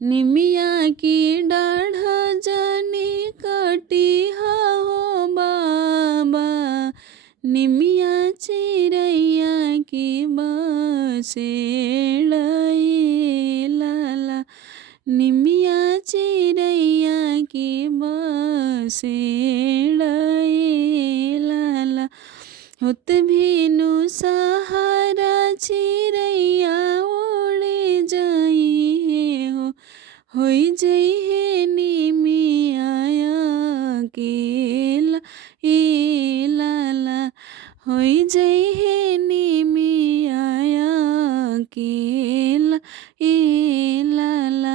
निमिया की डाढ़ जानी कटी हो बाबा, निमिया चिरैया की बसेड़ लाला, निमिया चिरैया की बसेड़ लाला। होत भेनु सहारा चिरैया उड़े जाई है हो, होई जई है निमिया अकेला ए लाला, होई जई है निमिया अकेला ए लाला।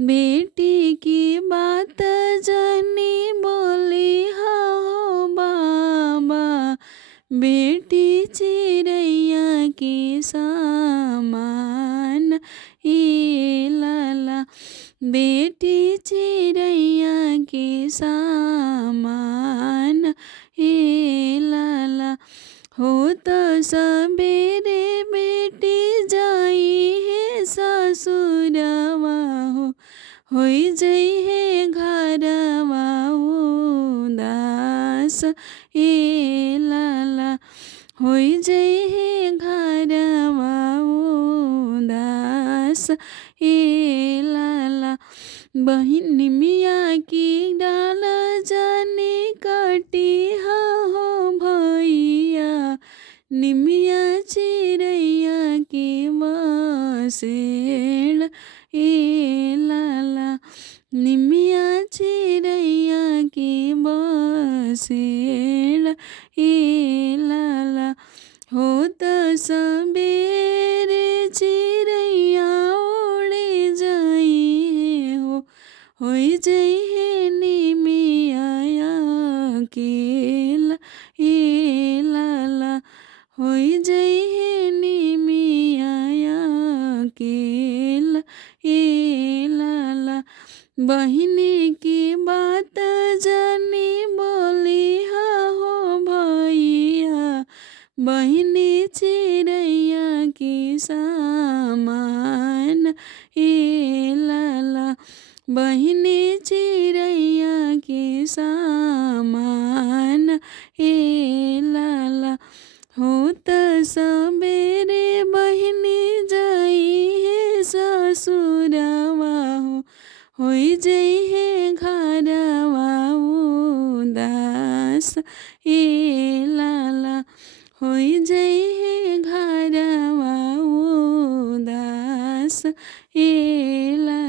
बेटी की बात जानी बोली हो बाबा, बेटी चिरैया के समान ए लाला, बेटी चिरैया के समान ए लाला। हो तो सबेरे बेटी जाई है ससुरवा हो, होई जई है घरवा उदास ए लाला, होई जई है घरवा उदास ए लाला। बहिन निमिया की डाल जाने काटी हो भैया, निमिया चिरैया की बसेड़ ए लाला, निमिया चिरैया की बसेड़ ए लाला। हो तो सबेरे चिरैया उड़े जाई है हो, होई जई है निमिया अकेला ए लाला, होई जई है निमिया अकेला ए लाला। बहिनी की बात जानी बोली हो भैया, बहिनी चिरैया की समान ए लाला, बहिनी चिरैया की समान ए लाला। हो तो सबेरे बहिनी जाई है ससुरवा हो, होई जई है घरवा उदास ए लाला, होई जई है घरवा उदास ए लाला।